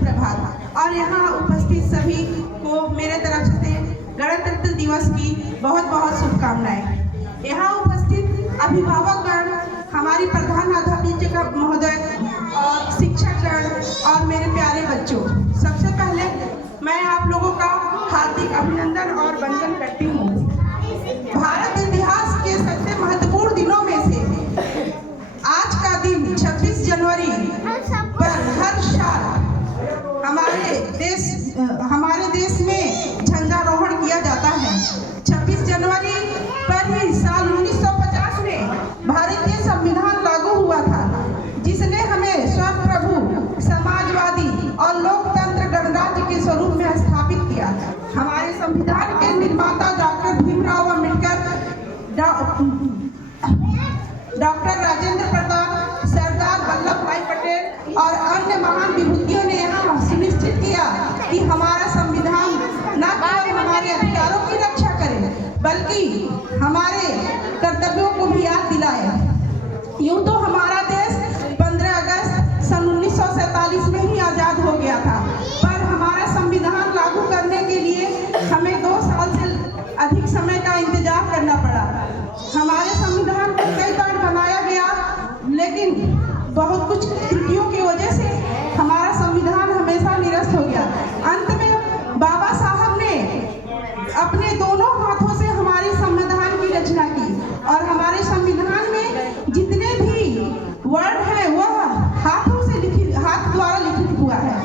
सुप्रभात। और यहाँ उपस्थित सभी को मेरे तरफ से गणतंत्र दिवस की बहुत बहुत शुभकामनाएं। यहाँ उपस्थित अभिभावकगण, हमारी प्रधानाध्यापिका महोदय और शिक्षकगण और मेरे प्यारे बच्चों, सबसे पहले मैं आप लोगों का हार्दिक अभिनंदन और वंदन करती हूँ। भारत इतिहास के सबसे महत्वपूर्ण दिनों में से आज का दिन 26 जनवरी पर हर साल हमारे देश में झंडारोहण किया जाता है। 26 जनवरी पर ही साल 1950 में भारतीय संविधान लागू हुआ था, जिसने हमें स्वप्रभु, समाजवादी और लोकतंत्र गणराज्य के स्वरूप में स्थापित किया। हमारे संविधान के निर्माता डॉक्टर भीमराव अम्बेडकर, डॉक्टर राजेंद्र प्रसाद, सरदार वल्लभ भाई पटेल और अन्य महान विभूतियों ने यहाँ सुनिश्चित किया कि हमारा संविधान न केवल हमारे अधिकारों की रक्षा करे, बल्कि हमारे कर्तव्यों को भी याद दिलाए। यूं तो हमारा देश 15 अगस्त सन 1947 में ही आज़ाद हो गया था, पर हमारा संविधान लागू करने के लिए हमें 2 साल से अधिक समय का इंतजार करना पड़ा। हमारे संविधान को कई बार बनाया गया, लेकिन बहुत कुछ त्रुटियों की वजह से हमारा संविधान हमेशा निरस्त हो गया। अंत में बाबा साहब ने अपने दोनों हाथों से हमारे संविधान की रचना की और हमारे संविधान में जितने भी वर्ड हैं वह हाथ द्वारा लिखित हुआ है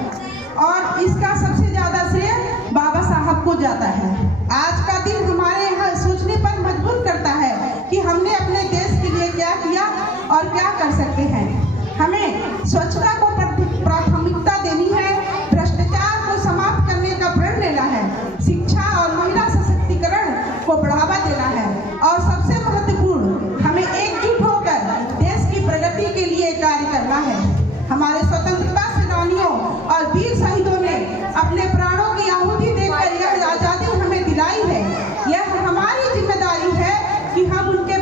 और इसका सबसे ज्यादा श्रेय बाबा साहब को जाता है। आज का दिन हमारे यहाँ सोचने पर मजबूर करता है कि हमने अपने देश के लिए क्या किया और क्या कर सकते हैं। हमें स्वच्छता को प्राथमिकता देनी है, भ्रष्टाचार को समाप्त करने का प्रण लेना है, शिक्षा और महिला सशक्तिकरण को बढ़ावा देना है और सबसे महत्वपूर्ण, हमें एकजुट होकर देश की प्रगति के लिए कार्य करना है। हमारे स्वतंत्रता सेनानियों और वीर शहीदों ने अपने प्राणों की आहुति देकर यह आज़ादी हमें दिलाई है। यह हमारी जिम्मेदारी है कि हम उनके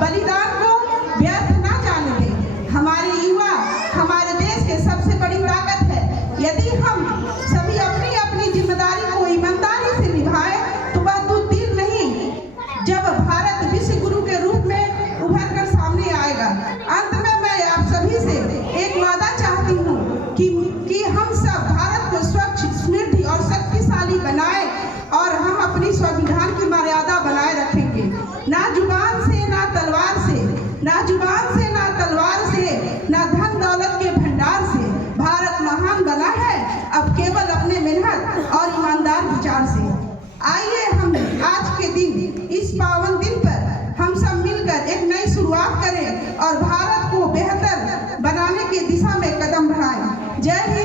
बलिदान को व्यर्थ ना जाने दें। हमारे युवा हमारे देश के सबसे बड़ी ताकत है। यदि हम सभी अपनी अपनी जिम्मेदारी को ईमानदारी से निभाएं तो वह दूर नहीं, जब भारत विश्व गुरु के रूप में उभर कर सामने आएगा। अंत में मैं आप सभी से एक वादा चाहती हूँ कि हम सब भारत को स्वच्छ, समृद्ध और शक्तिशाली बनाएं और हम अपनी संविधान की मर्यादा बनाए रखेंगे। ना जुबान से ना तलवार से, ना जुबान से ना तलवार से, ना धन दौलत के भंडार से। भारत महान बना है अब केवल अपने मेहनत और ईमानदार विचार से। आइए हम आज के दिन, इस पावन दिन पर हम सब मिलकर एक नई शुरुआत करें और भारत को बेहतर बनाने की दिशा में कदम बढ़ाएं। जय हिंद।